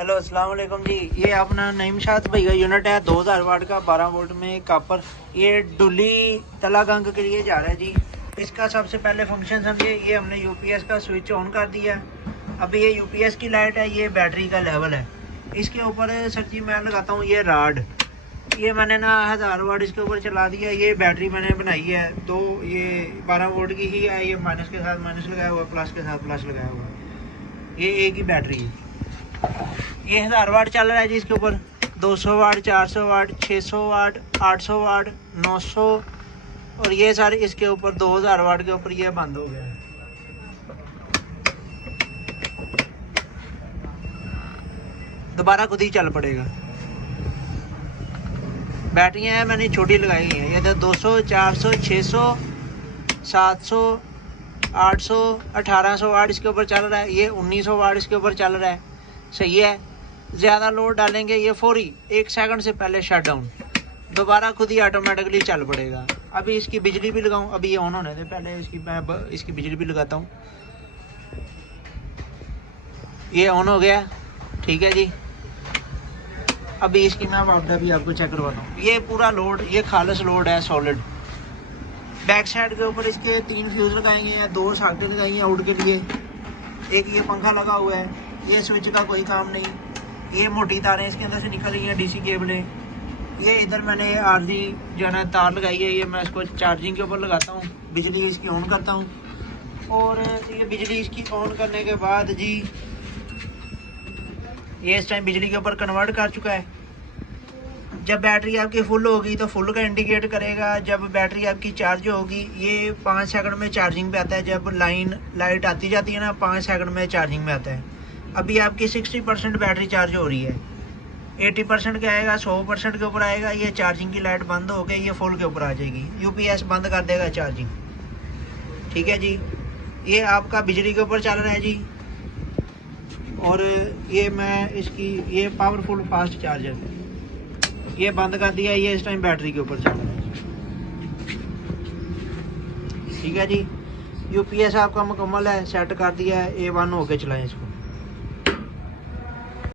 Hello अस्सलाम वालेकुम जी। ये अपना नईमशाद भाई का यूनिट है 2000 वाट का 12 वोल्ट में कापर। ये डुली तलागंग के लिए जा रहा है जी। इसका सबसे पहले फंक्शन समझिए, ये हमने यूपीएस का स्विच ऑन कर दिया। अभी ये यूपीएस की लाइट है, ये बैटरी का लेवल है। इसके ऊपर सर जी मैं लगाता हूँ ये राड। ये मैंने ना 1000 वाट इसके ऊपर चला दिया। ये बैटरी मैंने बनाई है दो, ये 12 वोल्ट की ही है। ये माइनस के साथ माइनस लगाया हुआ, प्लस के साथ प्लस लगाया हुआ। ये एक ही बैटरी है। ये 1000 वाट चल रहा है जी। इसके ऊपर 200 वाट, 400 वाट, 600 वाट, 800 वाट, 900 और ये सारे इसके ऊपर 2000 वाट के ऊपर ये बंद हो गया है। दोबारा खुद ही चल पड़ेगा। बैटरियां हैं मैंने छोटी लगाई हैं। ये 200, 400, 600, 700, 800, 1800 वाट इसके ऊपर चल रहा है। ये 1900 वाट इसके ऊपर चल रहा है। सही है। ज़्यादा लोड डालेंगे ये फौरी 1 सेकंड से पहले शट डाउन, दोबारा खुद ही ऑटोमेटिकली चल पड़ेगा। अभी इसकी बिजली भी लगाऊं, अभी ये ऑन होने दे पहले। इसकी बिजली भी लगाता हूँ। ये ऑन हो गया, ठीक है जी। अभी इसकी मैं वापडा भी आपको चेक करवाता हूँ। ये पूरा लोड, ये खालिस लोड है सॉलिड। बैक साइड के ऊपर इसके 3 फ्यूज लगाएंगे या 2 सॉकेट लगाएंगे आउट के लिए। एक ये पंखा लगा हुआ है। ये स्विच का कोई काम नहीं। ये मोटी तारें इसके अंदर से निकल रही हैं, डीसी केबलें। ये इधर मैंने आरजी जो है ना तार लगाई है। ये मैं इसको चार्जिंग के ऊपर लगाता हूँ, बिजली इसकी ऑन करता हूँ। और ये बिजली इसकी ऑन करने के बाद जी ये इस टाइम बिजली के ऊपर कन्वर्ट कर चुका है। जब बैटरी आपकी फुल होगी तो फुल का इंडिकेट करेगा। जब बैटरी आपकी चार्ज होगी ये 5 सेकंड में चार्जिंग पे आता है। जब लाइट आती जाती है ना 5 सेकंड में चार्जिंग में आता है। अभी आपकी 60% बैटरी चार्ज हो रही है। 80% के आएगा, 100% के ऊपर आएगा। ये चार्जिंग की लाइट बंद हो गई, ये फुल के ऊपर आ जाएगी। यूपीएस बंद कर देगा चार्जिंग, ठीक है जी। ये आपका बिजली के ऊपर चल रहा है जी। और ये मैं इसकी ये पावरफुल फास्ट चार्जर ये बंद कर दिया। ये इस टाइम बैटरी के ऊपर चल रहा है, ठीक है जी। यूपीएस आपका मुकम्मल है, सेट कर दिया है। A1 होके चलाएं इसको।